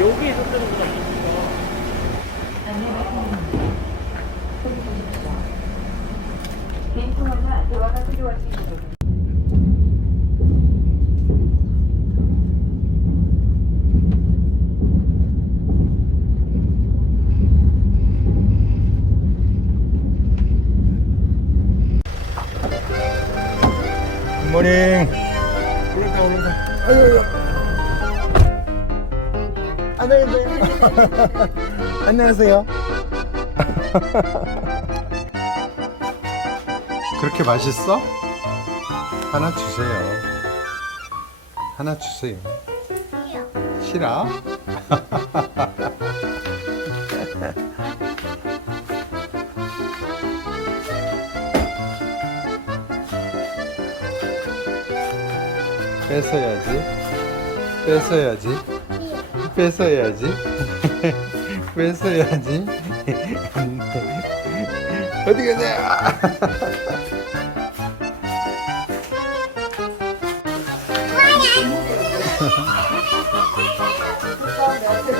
여기 있었다는 거다 보니까. 개인통화나 대화가 필요하신 분들은 굿모닝. 오른쪽 오른쪽. 아유. 안녕하세요. 안녕하세요. 그렇게 맛있어? 하나 주세요. 하나 주세요. 싫어? 뺏어야지. 뺏어야지. 뺏어야지. 뺏어야지. 어디 가냐?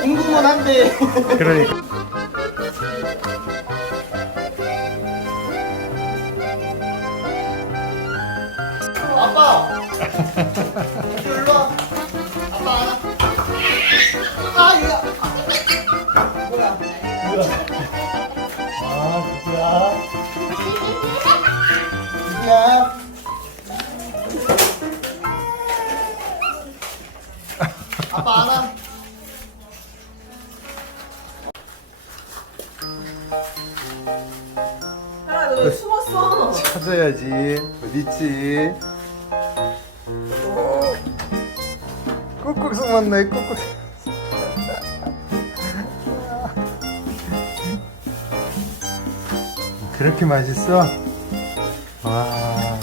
궁금은 한데. 그러니까. 아빠! 아, 누구야? 누구야? 아빠 하나. 하나 너 숨었어. 찾아야지. 어딨지? 어. 꾹꾹 숨었네, 꾹꾹. 그렇게 맛있어? 와.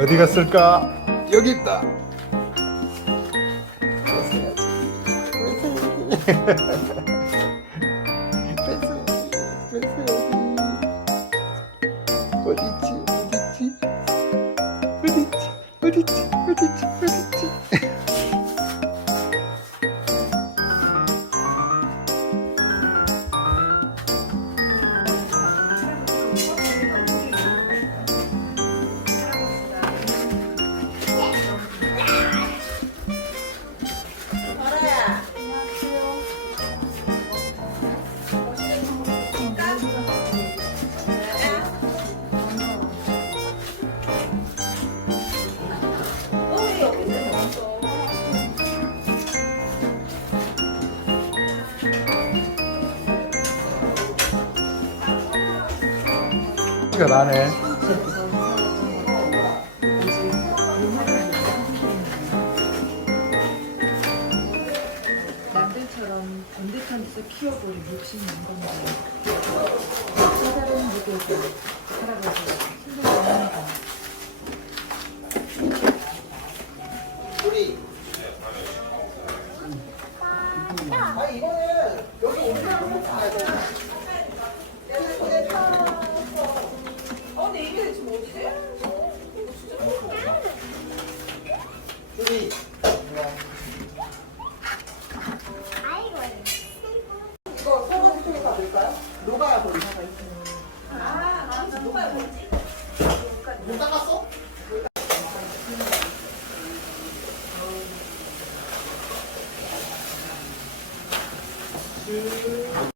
어디 갔을까? 여기 있다. 어디지? 어디지? 어디지? 어디지? 어디지? 어디지? 가 나네. 남들처럼 번듯한 짓을 키워버린 욕심이 있는 건데 사다른 무게에서 살아가서 힘들지 않습니다. 뭘까요? 로가야 볼이 아, 로가야 볼지? 못 닦았어? 음.